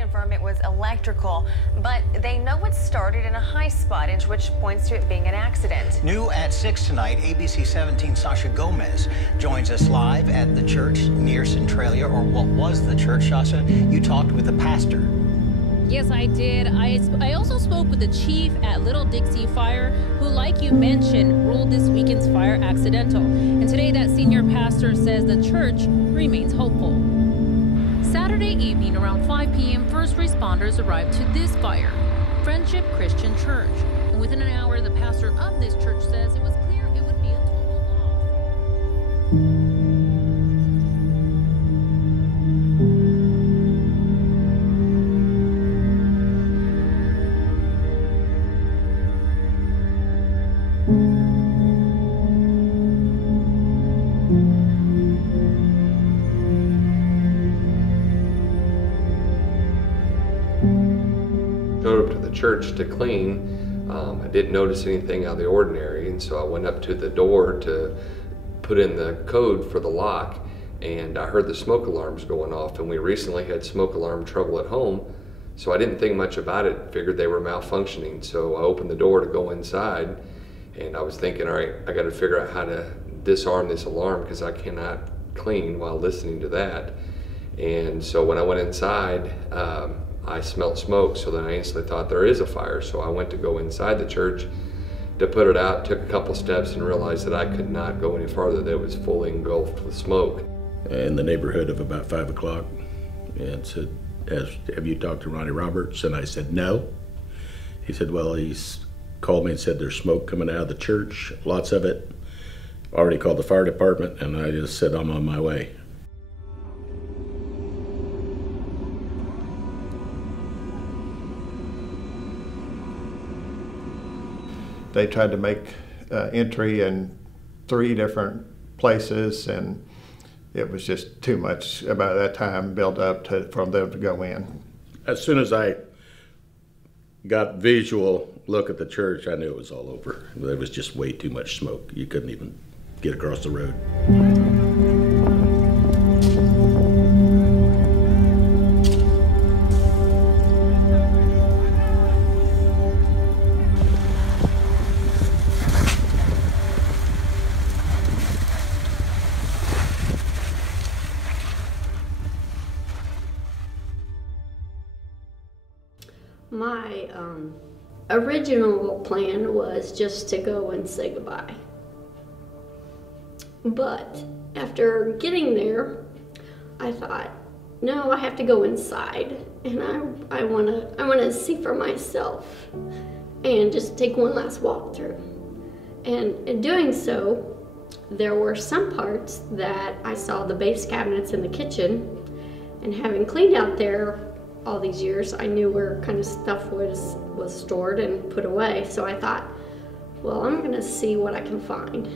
confirm it was electrical, but they know it started in a high spot, which points to it being an accident. New at 6 tonight, ABC 17 Sasha Gomez joins us live at the church near Centralia, or what was the church. Sasha, you talked with the pastor. Yes, I did. I also spoke with the chief at Little Dixie Fire, who, like you mentioned, ruled this weekend's fire accidental. And today that senior pastor says the church remains hopeful. Saturday evening around 5 p.m., first responders arrived to this fire, Friendship Christian Church. And within an hour, the pastor of this church says it was clear it would be a total loss. Showed up to the church to clean. I didn't notice anything out of the ordinary, and so I went up to the door to put in the code for the lock, and I heard the smoke alarms going off, and we recently had smoke alarm trouble at home, so I didn't think much about it, figured they were malfunctioning. So I opened the door to go inside, and I was thinking, all right, I got to figure out how to disarm this alarm because I cannot clean while listening to that. And so when I went inside, I smelled smoke, so then I instantly thought there is a fire. So I went to go inside the church to put it out, took a couple steps and realized that I could not go any farther, that it was fully engulfed with smoke. In the neighborhood of about 5 o'clock, and said, have you talked to Ronnie Roberts? And I said, no. He said, well, he's called me and said there's smoke coming out of the church, lots of it. Already called the fire department, and I just said I'm on my way. They tried to make entry in 3 different places, and it was just too much about that time built up for them to go in. As soon as I got visual look at the church, I knew it was all over. There was just way too much smoke. You couldn't even get across the road. My original plan was just to go and say goodbye. But after getting there, I thought, no, I have to go inside, and I wanna see for myself and just take one last walk through. And in doing so, there were some parts that I saw the base cabinets in the kitchen, and having cleaned out there all these years, I knew where kind of stuff was stored and put away. So I thought, well, I'm gonna see what I can find.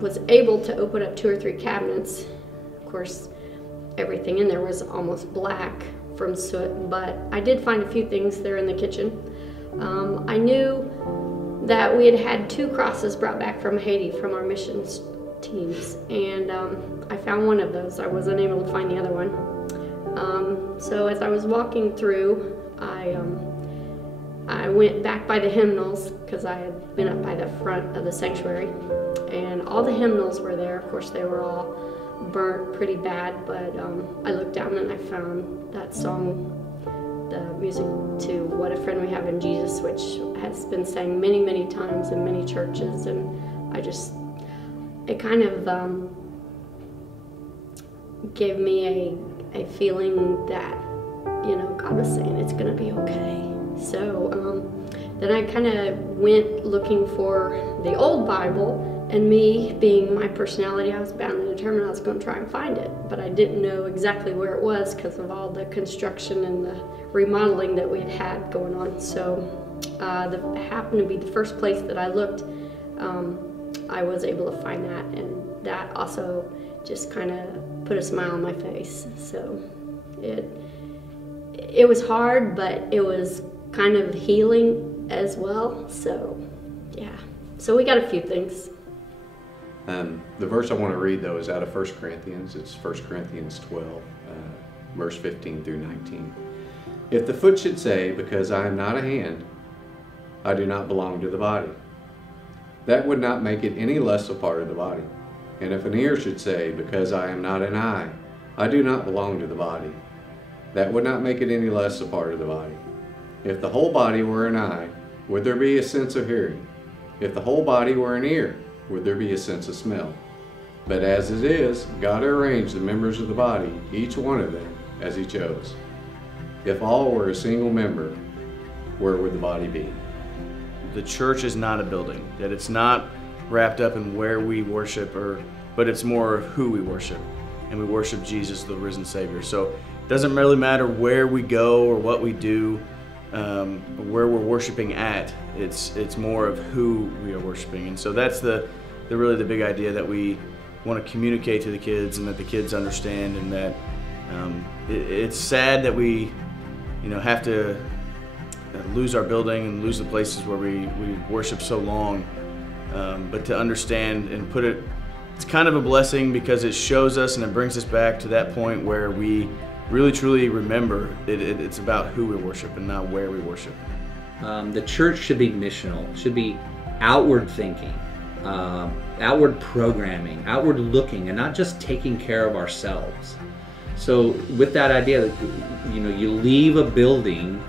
Was able to open up 2 or 3 cabinets. Of course, everything in there was almost black from soot, but I did find a few things there in the kitchen. I knew that we had 2 crosses brought back from Haiti from our missions teams, and I found one of those. I was unable to find the other one. So as I was walking through, I went back by the hymnals because I had been up by the front of the sanctuary, and all the hymnals were there. Of course, they were all burnt pretty bad, but I looked down and I found that song, the music to What a Friend We Have in Jesus, which has been sang many, many times in many churches, and it kind of gave me a feeling that, you know, God was saying it's gonna be okay. So then I kind of went looking for the old Bible, and me being my personality, I was bound and determined I was going to try and find it, but I didn't know exactly where it was because of all the construction and the remodeling that we had going on. So that happened to be the first place that I looked. I was able to find that, and that also just kind of put a smile on my face. So it was hard, but it was kind of healing as well. So yeah, so we got a few things. The verse I want to read, though, is out of 1 Corinthians. It's 1 Corinthians 12, verse 15 through 19. If the foot should say, because I am not a hand, I do not belong to the body, that would not make it any less a part of the body. And if an ear should say, because I am not an eye, I do not belong to the body, that would not make it any less a part of the body. If the whole body were an eye, would there be a sense of hearing? If the whole body were an ear, would there be a sense of smell? But as it is, God arranged the members of the body, each one of them, as He chose. If all were a single member, where would the body be? The church is not a building, that it's not wrapped up in where we worship, but it's more of who we worship. And we worship Jesus, the risen Savior. So it doesn't really matter where we go or what we do, where we're worshiping at. It's more of who we are worshiping. And so that's really the big idea that we want to communicate to the kids, and that the kids understand, and that it's sad that we have to lose our building and lose the places where we worship so long, but to understand and put it, it's kind of a blessing because it shows us and it brings us back to that point where we really truly remember it's about who we worship and not where we worship. The church should be missional, should be outward thinking, outward programming, outward looking, and not just taking care of ourselves. So with that idea that you leave a building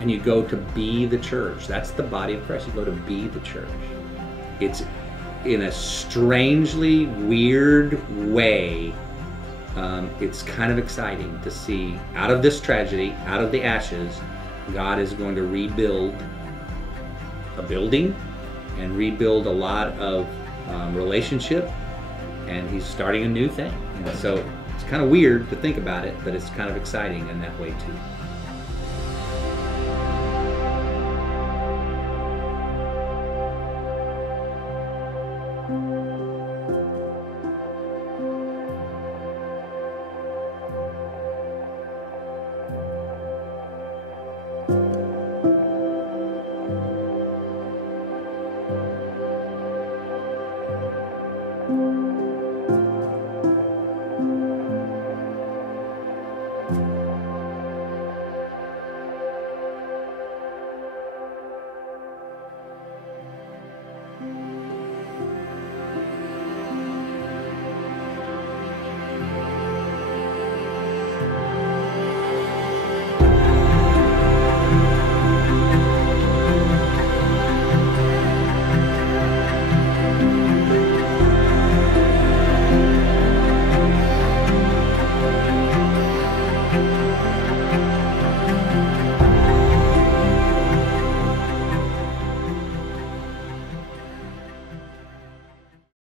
and you go to be the church. That's the body of Christ. You go to be the church. It's in a strangely weird way. It's kind of exciting to see out of this tragedy, out of the ashes, God is going to rebuild a building and rebuild a lot of relationship, and He's starting a new thing. So it's kind of weird to think about it, but it's kind of exciting in that way too.